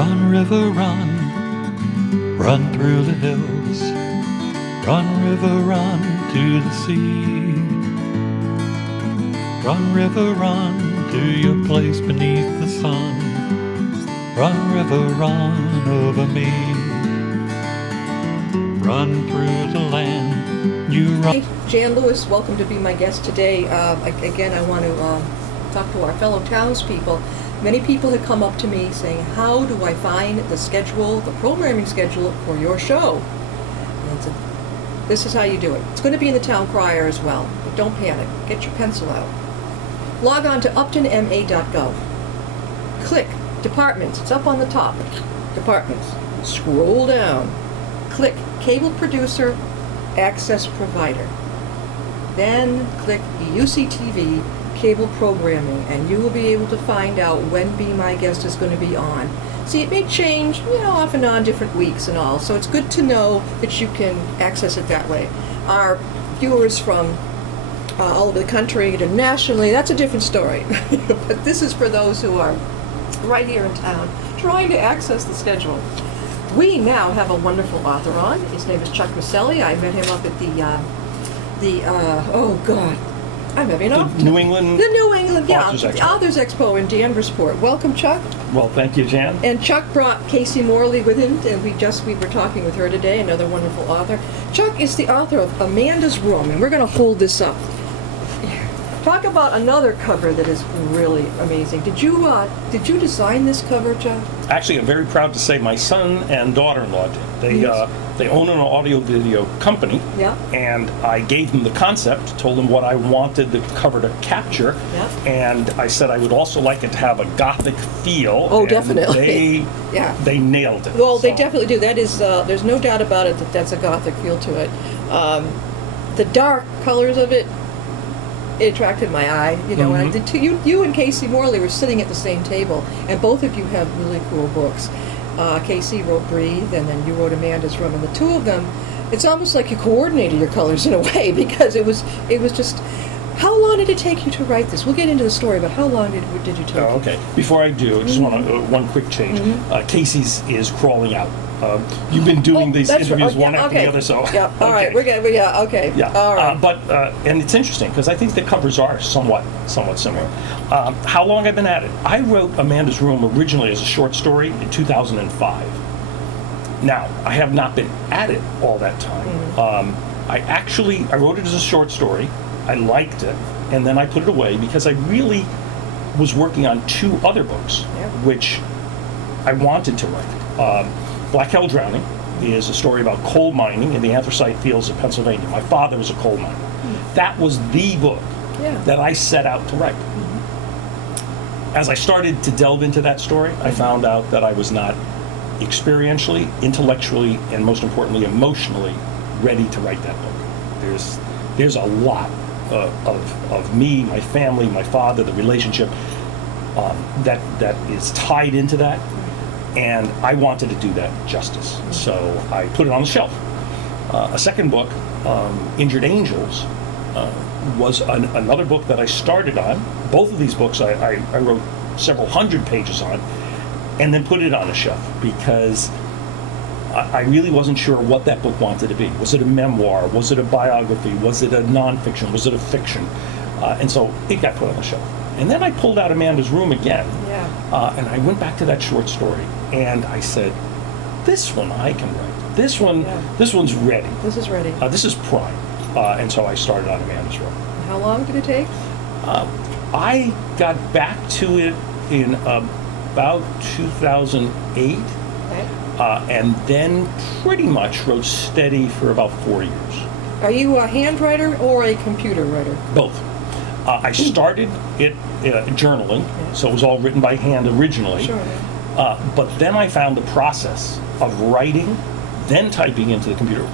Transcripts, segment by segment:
Run, river, run, run through the hills. Run, river, run to the sea. Run, river, run to your place beneath the sun. Run, river, run over me. Run through the land you run. Hey, Jan Lewis, welcome to be my guest today. Again, I want to talk to our fellow townspeople. Many people have come up to me saying, how do I find the schedule, the programming schedule for your show? And this is how you do it. It's going to be in the town crier as well, but don't panic. Get your pencil out. Log on to uptonma.gov. Click Departments. It's up on the top. Departments. Scroll down. Click Cable Producer, Access Provider. Then click UCTV, Cable Programming, and you will be able to find out when Be My Guest is going to be on. See, it may change, off and on different weeks and all, so it's good to know that you can access it that way. Our viewers from all over the country, internationally, that's a different story. But this is for those who are right here in town trying to access the schedule. We now have a wonderful author on. His name is Chuck Miceli. I met him up at I'm having an New England. The New England, Authors Expo. Authors Expo in Danversport. Welcome, Chuck. Well, thank you, Jan. And Chuck brought Casey Morley with him, and we were talking with her today, another wonderful author. Chuck is the author of Amanda's Room, and we're going to hold this up. Talk about another cover that is really amazing. Did you design this cover, Chuck? Actually, I'm very proud to say my son and daughter-in-law did. They own an audio-video company, Yeah. and I gave them the concept, told them what I wanted the cover to capture, Yeah. and I said I would also like it to have a gothic feel. Oh, and definitely. They nailed it. Well, they definitely do. That is, there's no doubt about it that that's a gothic feel to it. The dark colors of it attracted my eye. And I did too. You and Casey Morley were sitting at the same table, and both of you have really cool books. Casey wrote Breathe, and then you wrote Amanda's Room, and the two of them, it's almost like you coordinated your colors in a way, because it was just. How long did it take you to write this? We'll get into the story, but how long did you take? Oh, okay. Before I do, I just want one quick change. Casey's is crawling out. You've been doing these interviews one after the other, so yeah. All right, we're good. Yeah, okay. Yeah. All right. And it's interesting because I think the covers are somewhat similar. How long I've been at it? I wrote Amanda's Room originally as a short story in 2005. Now I have not been at it all that time. I wrote it as a short story. I liked it, and then I put it away because I really was working on two other books, which I wanted to write. Black Hell Drowning is a story about coal mining in the anthracite fields of Pennsylvania. My father was a coal miner. That was the book that I set out to write. As I started to delve into that story, I found out that I was not experientially, intellectually, and most importantly, emotionally ready to write that book. There's a lot of me, my family, my father, the relationship that is tied into that. And I wanted to do that justice, so I put it on the shelf. A second book, Injured Angels, was another book that I started on. Both of these books I wrote several hundred pages on, and then put it on a shelf because I really wasn't sure what that book wanted to be. Was it a memoir? Was it a biography? Was it a nonfiction? Was it a fiction? And so it got put on the shelf. And then I pulled out Amanda's Room again, and I went back to that short story, and I said, this one I can write. This one's ready. This is ready. This is prime. And so I started on Amanda's Room. How long did it take? I got back to it in about 2008, and then pretty much wrote steady for about 4 years. Are you a hand writer or a computer writer? Both. I started it journaling, so it was all written by hand originally. Sure. But then I found the process of writing, then typing into the computer.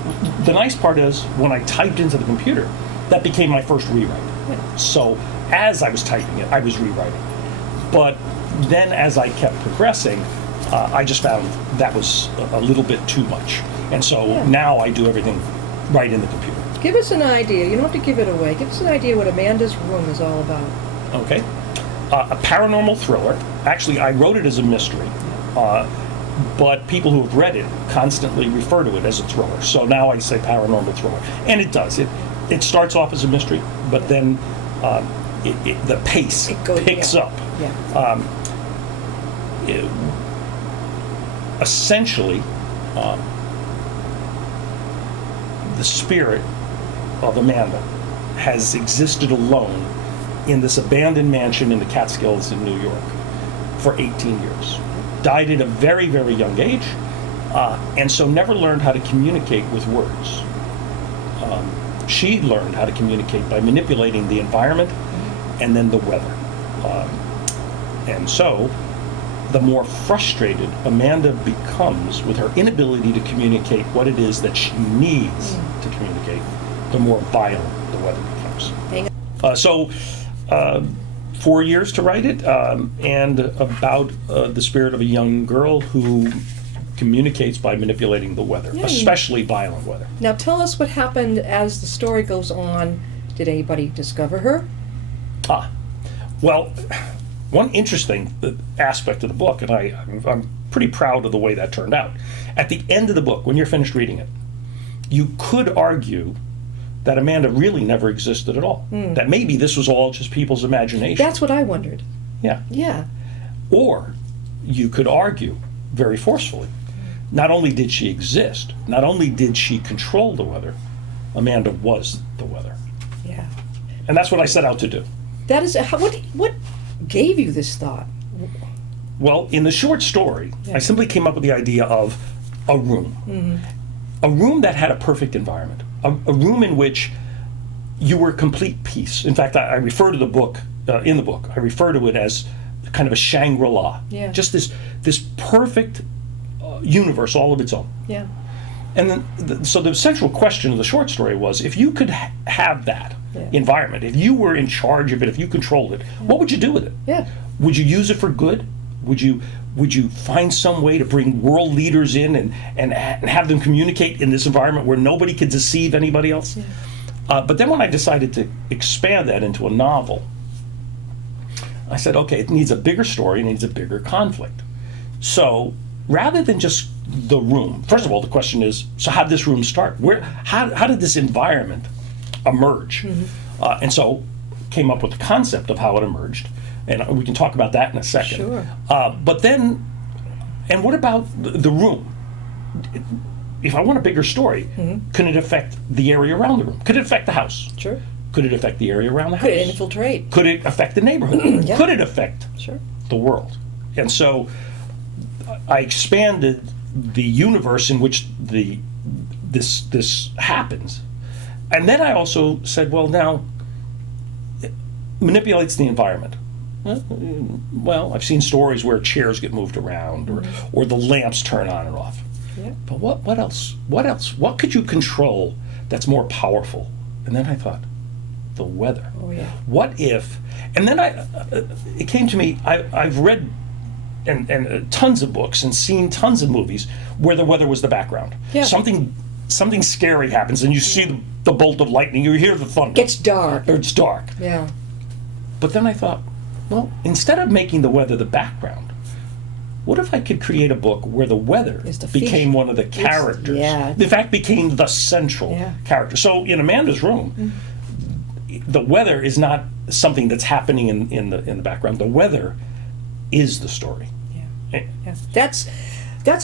The nice part is, when I typed into the computer, that became my first rewrite. Yeah. So as I was typing it, I was rewriting. But then as I kept progressing, I just found that was a little bit too much. And so now I do everything right in the computer. Give us an idea. You don't have to give it away. Give us an idea what Amanda's Room is all about. Okay. A paranormal thriller. Actually, I wrote it as a mystery. but people who have read it constantly refer to it as a thriller. So now I say paranormal thriller, and it does. It starts off as a mystery, but then the pace picks up. Yeah. Essentially, the spirit of Amanda has existed alone in this abandoned mansion in the Catskills in New York for 18 years. Died at a very, very young age, and so never learned how to communicate with words. She learned how to communicate by manipulating the environment and then the weather. And so, the more frustrated Amanda becomes with her inability to communicate what it is that she needs to communicate, the more violent the weather becomes. So, 4 years to write it, and about the spirit of a young girl who communicates by manipulating the weather, especially violent weather. Now tell us what happened as the story goes on. Did anybody discover her? Well, one interesting aspect of the book, and I'm pretty proud of the way that turned out. At the end of the book, when you're finished reading it, you could argue that Amanda really never existed at all. That maybe this was all just people's imagination. That's what I wondered. Yeah. Yeah. Or you could argue very forcefully, not only did she exist, not only did she control the weather, Amanda was the weather. Yeah. And that's what I set out to do. That is, what gave you this thought? Well, in the short story, I simply came up with the idea of a room. A room that had a perfect environment. A room in which you were complete peace. In fact, I refer to the book, in the book, I refer to it as kind of a Shangri-La. Yeah. Just this perfect universe all of its own. Yeah. And then, so the central question of the short story was, if you could have that environment, if you were in charge of it, if you controlled it, what would you do with it? Yeah. Would you use it for good? Would you find some way to bring world leaders in and have them communicate in this environment where nobody could deceive anybody else? Yeah. But then when I decided to expand that into a novel, I said, okay, it needs a bigger story, it needs a bigger conflict. So rather than just the room, first of all, the question is, so how did this room start? How did this environment emerge? And so came up with the concept of how it emerged. And we can talk about that in a second. Sure. But then, and what about the room? If I want a bigger story, could it affect the area around the room? Could it affect the house? Sure. Could it affect the area around the house? Could it infiltrate? Could it affect the neighborhood? Yeah. Could it affect the world? And so I expanded the universe in which this happens. And then I also said, well, now, it manipulates the environment. Well, I've seen stories where chairs get moved around or the lamps turn on and off. Yeah. But what else? What else? What could you control that's more powerful? And then I thought, the weather. Oh, yeah. What if? And then it came to me, I've read and tons of books and seen tons of movies where the weather was the background. Yeah. Something scary happens and you see the bolt of lightning, you hear the thunder. Gets dark. Or it's dark. Yeah. But then I thought, well, instead of making the weather the background, what if I could create a book where the weather became one of the characters? In fact, became the central character. So in Amanda's room, the weather is not something that's happening in the background. The weather is the story. Yeah. That's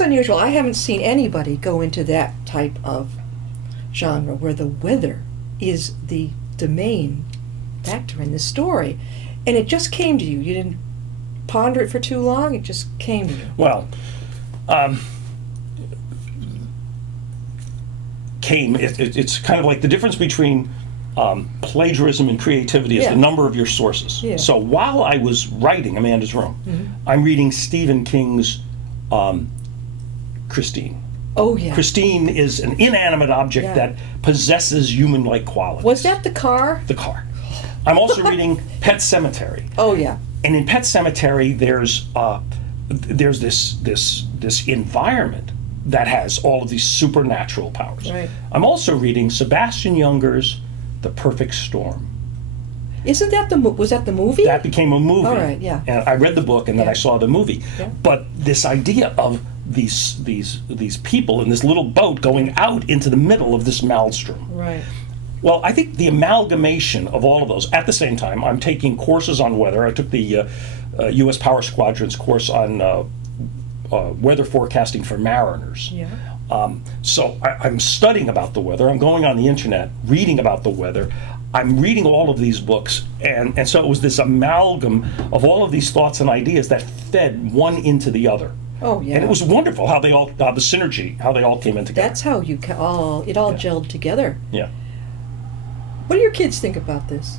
unusual. I haven't seen anybody go into that type of genre where the weather is the main factor in the story. And it just came to you. You didn't ponder it for too long. It just came to you. Well, it's kind of like the difference between plagiarism and creativity is the number of your sources. Yeah. So while I was writing Amanda's Room, I'm reading Stephen King's Christine. Oh, yeah. Christine is an inanimate object that possesses human-like qualities. Was that the car? The car. I'm also reading Pet Sematary. Oh, yeah. And in Pet Sematary, there's this environment that has all of these supernatural powers. Right. I'm also reading Sebastian Junger's The Perfect Storm. Isn't that was that the movie? That became a movie. All right, yeah. And I read the book and then I saw the movie. Yeah. But this idea of these people in this little boat going out into the middle of this maelstrom. Right. Well, I think the amalgamation of all of those, at the same time, I'm taking courses on weather. I took the U.S. Power Squadron's course on weather forecasting for mariners. Yeah. So I'm studying about the weather. I'm going on the internet, reading about the weather. I'm reading all of these books. And so it was this amalgam of all of these thoughts and ideas that fed one into the other. Oh, yeah. And it was wonderful how the synergy, how they all came in together. That's how it all gelled together. Yeah. What do your kids think about this?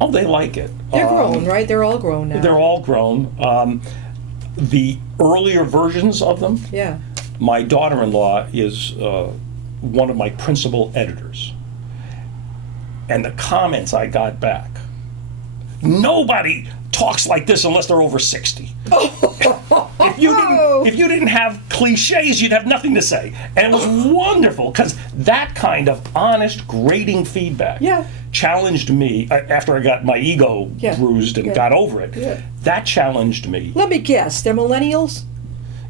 Oh, they like it. They're grown, right? They're all grown now. They're all grown. The earlier versions of them, Yeah. my daughter-in-law is one of my principal editors. And the comments I got back, nobody talks like this unless they're over 60. If you didn't have cliches, you'd have nothing to say. And it was wonderful because that kind of honest, grating feedback Yeah. challenged me after I got my ego Yeah. bruised and Yeah. got over it. Yeah. That challenged me. Let me guess. They're millennials?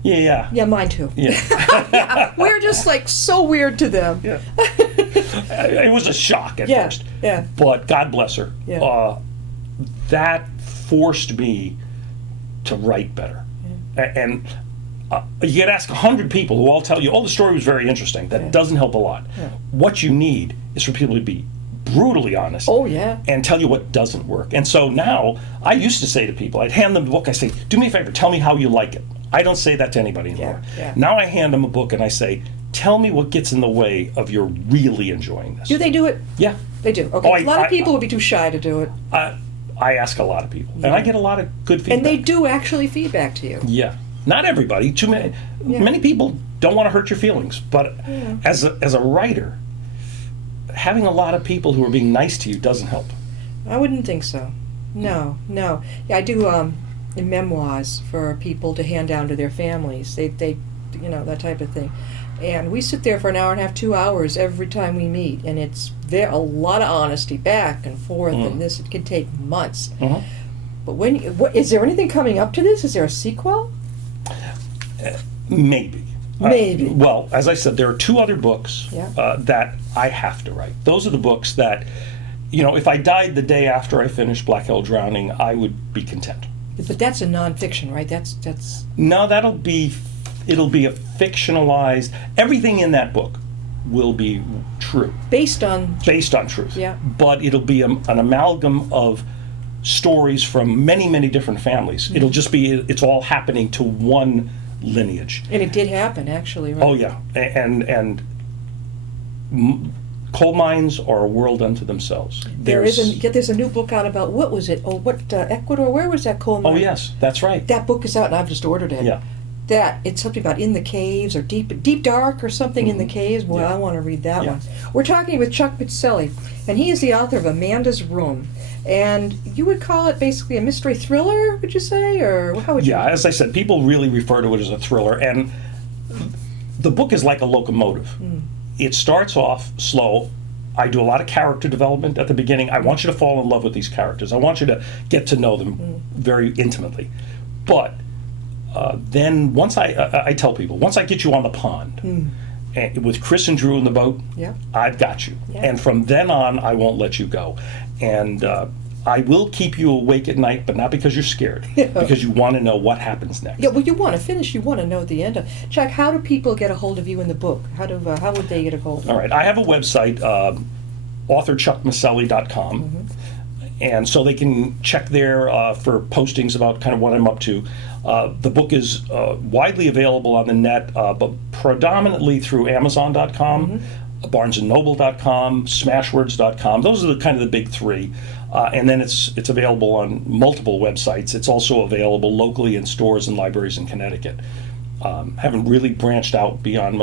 Yeah. Yeah, mine too. Yeah. We're just like so weird to them. Yeah. It was a shock at Yeah. first. Yeah. But God bless her. Yeah. That forced me to write better. And you can ask 100 people who all tell you, oh, the story was very interesting. That doesn't help a lot. Yeah. What you need is for people to be brutally honest. Oh, yeah. And tell you what doesn't work. And so now, I used to say to people, I'd hand them the book, I say, do me a favor, tell me how you like it. I don't say that to anybody anymore. Yeah. Now I hand them a book and I say, tell me what gets in the way of your really enjoying this. Do they do it? Yeah. They do. Okay. Oh, A lot of people would be too shy to do it. I ask a lot of people, and I get a lot of good feedback. And they do actually feedback to you. Yeah. Not everybody. Too many. Many people don't want to hurt your feelings. But as a writer, having a lot of people who are being nice to you doesn't help. I wouldn't think so. No. Yeah, I do memoirs for people to hand down to their families. They that type of thing. And we sit there for an hour and a half, 2 hours every time we meet, and it's a lot of honesty back and forth, and this it can take months. But is there anything coming up to this? Is there a sequel? Maybe. Maybe. Well, as I said, there are 2 other books Yeah. that I have to write. Those are the books that, if I died the day after I finished Black Hole Drowning, I would be content. But that's a nonfiction, right? That's. No, it'll be a fictionalized. Everything in that book will be true. Based on Truth. Yeah. But it'll be an amalgam of stories from many, many different families. It'll just be, it's all happening to one lineage. And it did happen, actually, right? Oh, yeah. And coal mines are a world unto themselves. There's a new book out about, what was it? Ecuador? Where was that coal mine? Oh, yes, that's right. That book is out, and I've just ordered it. Yeah. It's something about in the caves or deep dark or something in the caves. Well, Yeah. I want to read that Yeah. one. We're talking with Chuck Miceli, and he is the author of Amanda's Room. And you would call it basically a mystery thriller, would you say, or how would you? Yeah, as I said, people really refer to it as a thriller, and the book is like a locomotive. It starts off slow. I do a lot of character development at the beginning. I want you to fall in love with these characters. I want you to get to know them very intimately. But then once I tell people, once I get you on the pond, and with Chris and Drew in the boat, Yeah. I've got you. Yeah. And from then on, I won't let you go. And I will keep you awake at night, but not because you're scared, because you want to know what happens next. Yeah, well, you want to finish. You want to know the end of. Chuck, how do people get a hold of you in the book? How would they get a hold? All right, I have a website, authorchuckmiceli.com, and so they can check there for postings about kind of what I'm up to. The book is widely available on the net, but predominantly through Amazon.com, BarnesandNoble.com, Smashwords.com. Those are the kind of the big 3. And then it's available on multiple websites. It's also available locally in stores and libraries in Connecticut. Haven't really branched out beyond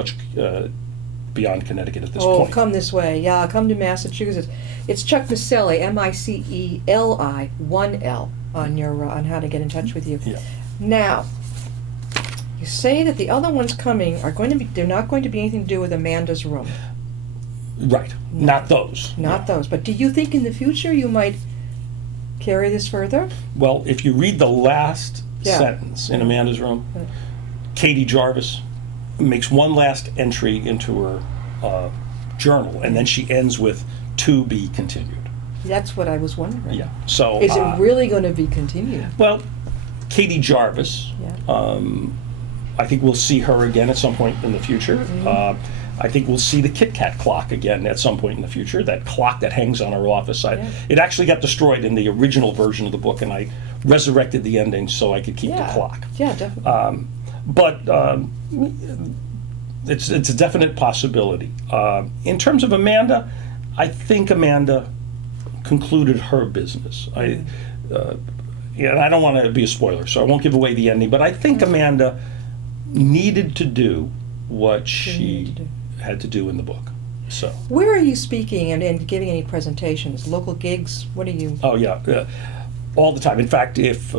Connecticut at this point. Come this way. Yeah, come to Massachusetts. It's Chuck Miceli, Miceli, 1 L on your on how to get in touch with you. Yeah. Now, you say that the other ones coming they're not going to be anything to do with Amanda's Room. Right. Not those. Not those. But do you think in the future you might carry this further? Well, if you read the last Yeah. sentence in Amanda's Room, Katie Jarvis makes one last entry into her journal, and then she ends with "to be continued." That's what I was wondering. Yeah. So Is it really going to be continued? well, Katie Jarvis. Yeah. I think we'll see her again at some point in the future. I think we'll see the Kit Kat clock again at some point in the future. That clock that hangs on our office. It actually got destroyed in the original version of the book, and I resurrected the ending so I could keep the clock. Yeah, definitely. But it's a definite possibility. In terms of Amanda, I think Amanda concluded her business. And I don't want to be a spoiler, so I won't give away the ending, but I think Amanda needed to do what she had to do in the book. So. Where are you speaking and giving any presentations? Local gigs? What are you? Oh yeah, all the time. In fact, if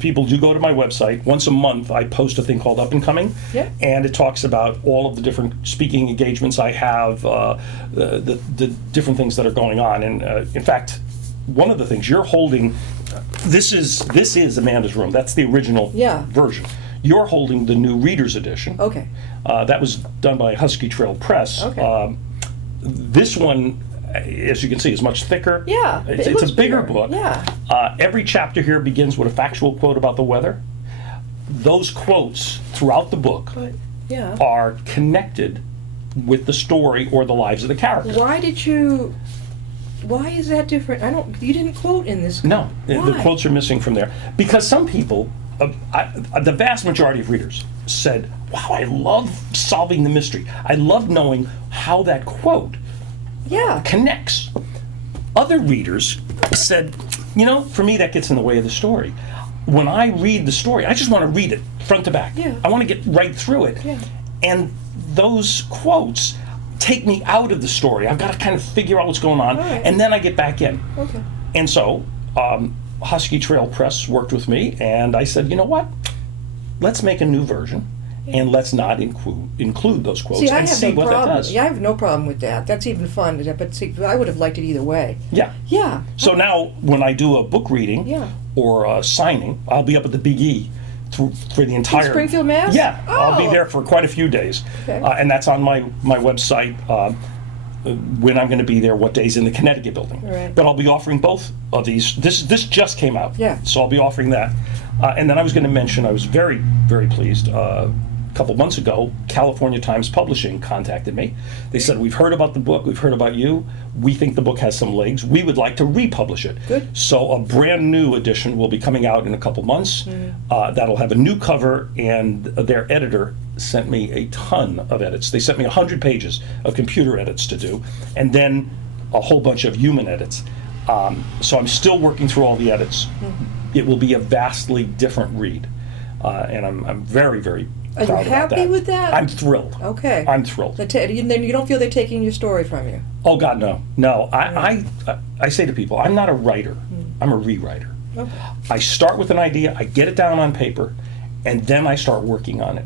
people do go to my website, once a month I post a thing called Up and Coming, and it talks about all of the different speaking engagements I have, the different things that are going on. And in fact, one of the things you're holding, this is Amanda's room. That's the original version. You're holding the new Reader's Edition. Okay. That was done by Husky Trail Press. Okay. This one, as you can see, is much thicker. Yeah. It's a bigger book. Yeah. Every chapter here begins with a factual quote about the weather. Those quotes throughout the book are connected with the story or the lives of the characters. Why is that different? You didn't quote in this. No, Why? the quotes are missing from there. Because some people, the vast majority of readers said, wow, I love solving the mystery. I love knowing how that quote connects. Other readers said, for me that gets in the way of the story. When I read the story, I just want to read it front to back. Yeah. I want to get right through it. Yeah. And those quotes take me out of the story. I've got to kind of figure out what's going on, and then I get back in. Okay. And so Husky Trail Press worked with me, and I said, you know what? Let's make a new version, and let's not include those quotes and see what that does. Yeah, I have no problem with that. That's even fun. But see, I would have liked it either way. Yeah. Yeah. So now when I do a book reading or a signing, I'll be up at the Big E for the entire... Springfield, Mass? Yeah. Oh. I'll be there for quite a few days. Okay. And that's on my website. When I'm going to be there, what days in the Connecticut building. Right. But I'll be offering both of these. This just came out. Yeah. So I'll be offering that. And then I was going to mention, I was very, very pleased. A couple months ago, California Times Publishing contacted me. They said, we've heard about the book, we've heard about you. We think the book has some legs. We would like to republish it. Good. So a brand new edition will be coming out in a couple months. That'll have a new cover, and their editor sent me a ton of edits. They sent me 100 pages of computer edits to do, and then a whole bunch of human edits. So I'm still working through all the edits. It will be a vastly different read, and I'm very, very proud Are you about happy with that? I'm thrilled. Okay. I'm thrilled. Then you don't feel they're taking your story from you? Oh God, no, no. I say to people, I'm not a writer. I'm a rewriter. Okay. I start with an idea, I get it down on paper, and then I start working on it.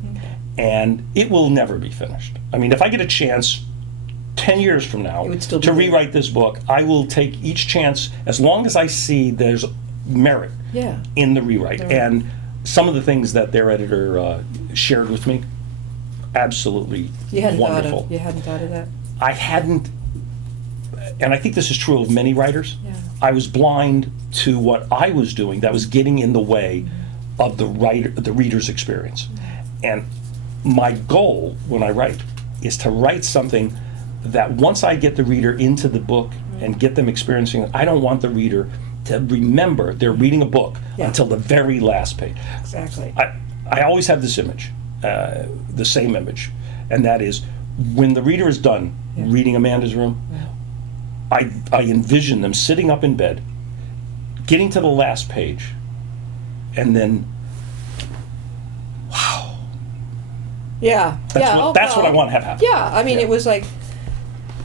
And it will never be finished. I mean, if I get a chance 10 years from now It would still be to there. rewrite this book, I will take each chance as long as I see there's merit in the rewrite. Right. And some of the things that their editor shared with me, absolutely wonderful. You hadn't thought of that? I hadn't, and I think this is true of many writers. Yeah. I was blind to what I was doing that was getting in the way of the reader's experience. And my goal when I write is to write something that once I get the reader into the book and get them experiencing it, I don't want the reader to remember they're reading a book until the very last page. Exactly. I always have this image, the same image, and that is when the reader is done reading Amanda's Room, I envision them sitting up in bed, getting to the last page, and then, wow. Yeah. That's what I want to have happen. Yeah, I mean, it was like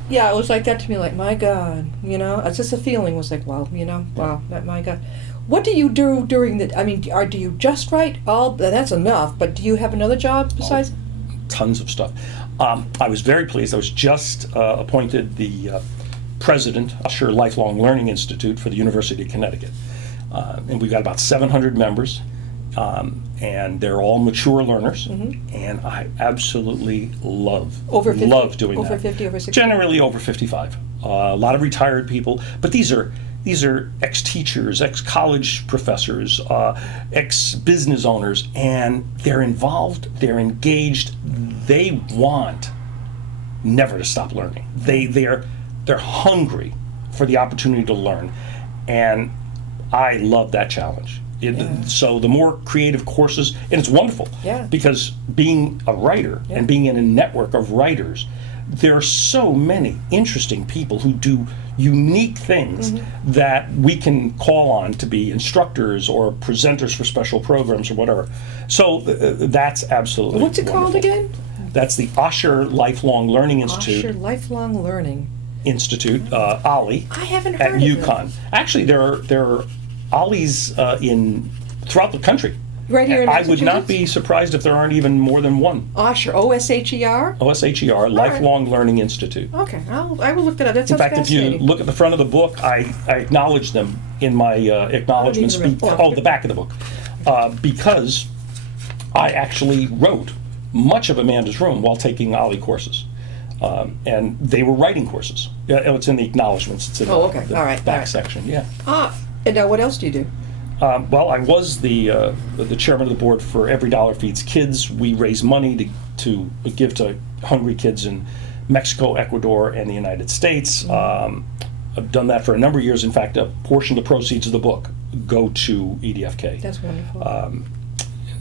that to me, like, my God, it's just a feeling was like, wow, wow, my God. What do you do during do you just write that's enough, but do you have another job besides? Tons of stuff. I was very pleased. I was just appointed the president, Usher Lifelong Learning Institute for the University of Connecticut. And we've got about 700 members. And they're all mature learners, and I absolutely love Over 50, love doing over that. 50, over 60? Generally over 55. A lot of retired people, but these are ex-teachers, ex-college professors, ex-business owners, and they're involved, they're engaged, they want never to stop learning. They're hungry for the opportunity to learn, and I love that challenge. So the more creative courses, and it's wonderful, because being a writer and being in a network of writers, there are so many interesting people who do unique things that we can call on to be instructors or presenters for special programs or whatever. So that's absolutely What's it called wonderful. again? That's the Osher Lifelong Learning Institute. Osher Lifelong Learning Institute, OLLI. I haven't at heard of UConn. Actually, there are OLLIs throughout the country. Right here in I would not Massachusetts? be surprised if there aren't even more than one. Osher, O-S-H-E-R? OSHER, Lifelong Learning Institute. Okay, I will look that up. That In sounds fact, if you fascinating. look at the front of the book, I acknowledge them in my acknowledgments. even read- The back of the book. Because I actually wrote much of Amanda's Room while taking OLLI courses. And they were writing courses. It's in the acknowledgments. It's in Oh, okay. the All right, back all right. section, yeah. And now what else do you do? Well, I was the chairman of the board for Every Dollar Feeds Kids. We raise money to give to hungry kids in Mexico, Ecuador, and the United States. I've done that for a number of years. In fact, a portion of the proceeds of the book go to EDFK. That's wonderful.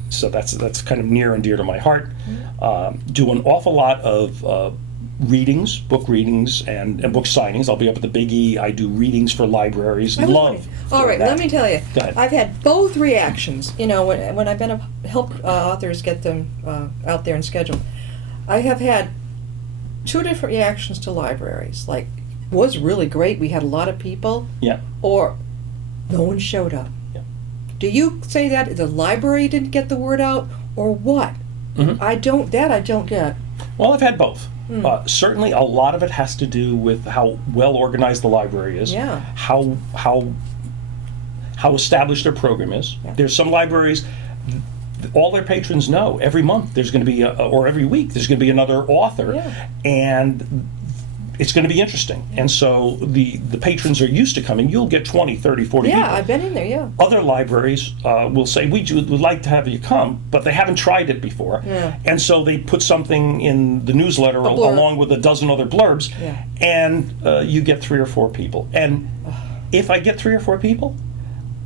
So that's kind of near and dear to my heart. Do an awful lot of readings, book readings, and book signings. I'll be up at the Big E. I do readings for libraries. I was Love. wondering. All right, let me tell you. Go ahead. I've had both reactions. You know, when I've been to help authors get them out there and scheduled, I have had two different reactions to libraries. Like, was really great. We had a lot of people. Yeah. Or no one showed up. Yeah. Do you say that the library didn't get the word out, or what? Mhm. I don't get. Well, I've had both. Certainly, a lot of it has to do with how well organized the library is. Yeah. How established their program is. Yeah. There's some libraries, all their patrons know every month there's going to be or every week there's going to be another author, Yeah. and it's going to be interesting. And so the patrons are used to coming. You'll get 20, 30, 40 Yeah, people. I've been in there. Yeah. Other libraries will say, would like to have you come, but they haven't tried it before. Yeah. And so they put something in the newsletter blurb. along with a dozen other blurbs, Yeah. and you get 3 or 4 people. And if I get 3 or 4 people,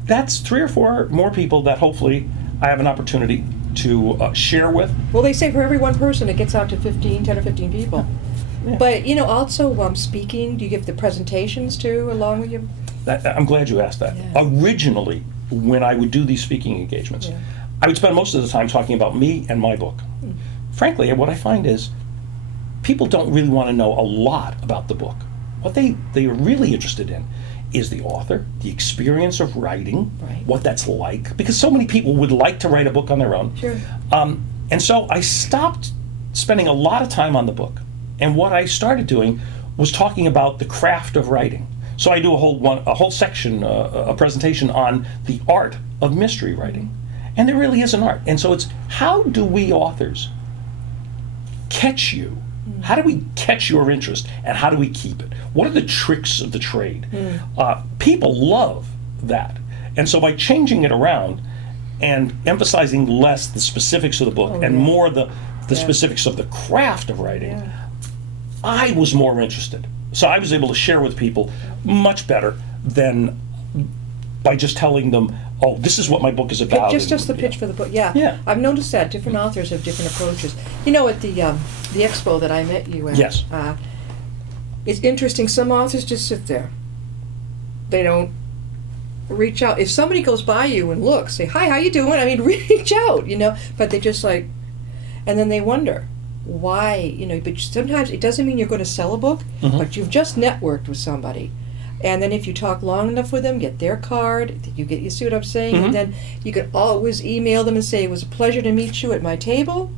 that's 3 or 4 more people that hopefully I have an opportunity to share with. Well, they say for every one person, it gets out to 10 or 15 people. Yeah. But, you know, also speaking, do you give the presentations too, along with your... I'm glad you asked that. Yeah. Originally, when I would do these speaking engagements, Yeah. I would spend most of the time talking about me and my book. Frankly, what I find is people don't really want to know a lot about the book. What they are really interested in is the author, the experience of writing, Right. what that's like, because so many people would like to write a book on their own. Sure. And so I stopped spending a lot of time on the book. And what I started doing was talking about the craft of writing. So I do a whole section, a presentation on the art of mystery writing. And there really is an art. And so it's, how do we authors catch you? How do we catch your interest, and how do we keep it? What are the tricks of the trade? People love that. And so by changing it around and emphasizing less the specifics of the book and more the specifics of the craft of writing, Yeah. I was more interested. So I was able to share with people much better than by just telling them, oh, this is what my book is about. Just the and, pitch for the book, yeah. Yeah. I've noticed that different authors have different approaches. You know, at the expo that I met you at, Yes. it's interesting. Some authors just sit there. They don't reach out. If somebody goes by you and looks, say, hi, how you doing? I mean, reach out, you know. But they just like, and then they wonder why, you know. But sometimes it doesn't mean you're going to sell a book, but you've just networked with somebody. And then if you talk long enough with them, get their card, you see what I'm saying? And then you can always email them and say, it was a pleasure to meet you at my table.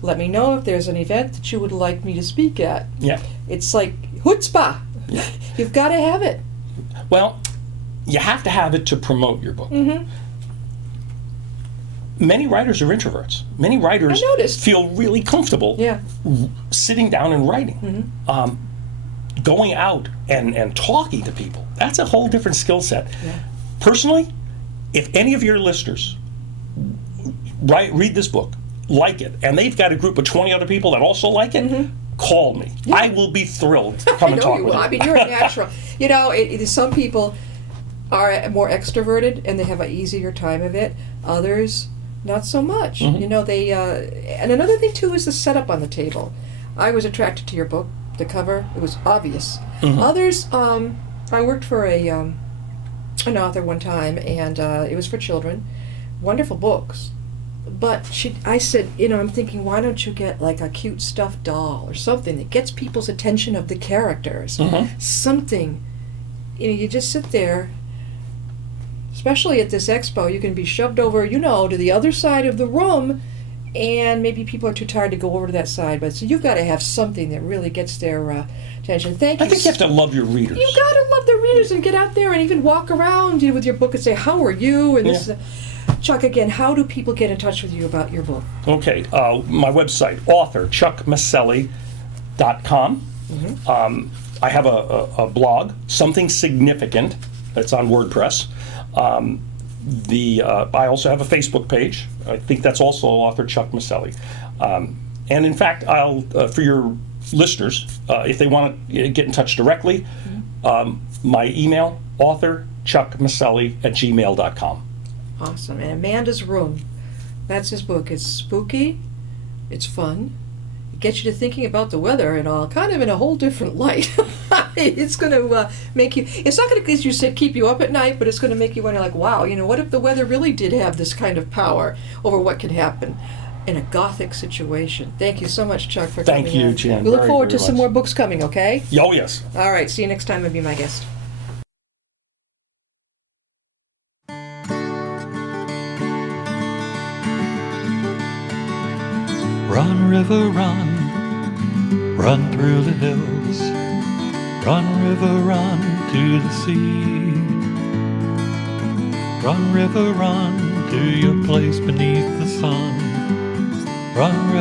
Let me know if there's an event that you would like me to speak at. Yeah. It's like chutzpah. You've got to have it. Well, you have to have it to promote your book. many writers are introverts. Many writers I noticed. feel really comfortable Yeah. sitting down and writing. Going out and talking to people, that's a whole different skill set. Yeah. Personally, if any of your listeners read this book, like it, and they've got a group of 20 other people that also like it, call me. I will be thrilled to come and I know talk you with will. you. I mean, you're a natural. You know, some people are more extroverted and they have an easier time of it. Others, not so much. You know, they. And another thing too is the setup on the table. I was attracted to your book, the cover. It was obvious. Others, I worked for an author one time, and it was for children. Wonderful books. But I said, I'm thinking, why don't you get like a cute stuffed doll or something that gets people's attention of the characters? Something, you just sit there, especially at this expo, you can be shoved over, to the other side of the room, and maybe people are too tired to go over to that side. But so you've got to have something that really gets their attention. Thank you. I think you have to love your readers. You got to love the readers and get out there and even walk around with your book and say, how are you? And this. Chuck, again, how do people get in touch with you about your book? Okay, my website, author, chuckmiceli.com. I have a blog, Something Significant, that's on WordPress. I also have a Facebook page. I think that's also author Chuck Miceli. And in fact, I'll for your listeners, if they want to get in touch directly, my email, authorchuckmiceli@gmail.com. Awesome. And Amanda's Room, that's his book. It's spooky, it's fun, it gets you to thinking about the weather and all, kind of in a whole different light. It's going to make you, it's not going to, as you said, keep you up at night, but it's going to make you wonder, like, wow, what if the weather really did have this kind of power over what can happen in a gothic situation? Thank you so much, Chuck, for coming in. Thank you, Jan. We look very, forward to very some much. more books coming, okay? Oh, yes. All right, see you next time and be my guest. Run, river, run, run through the hills. Run, river, run to the sea. Run, river, run to your place beneath the sun. Run, river.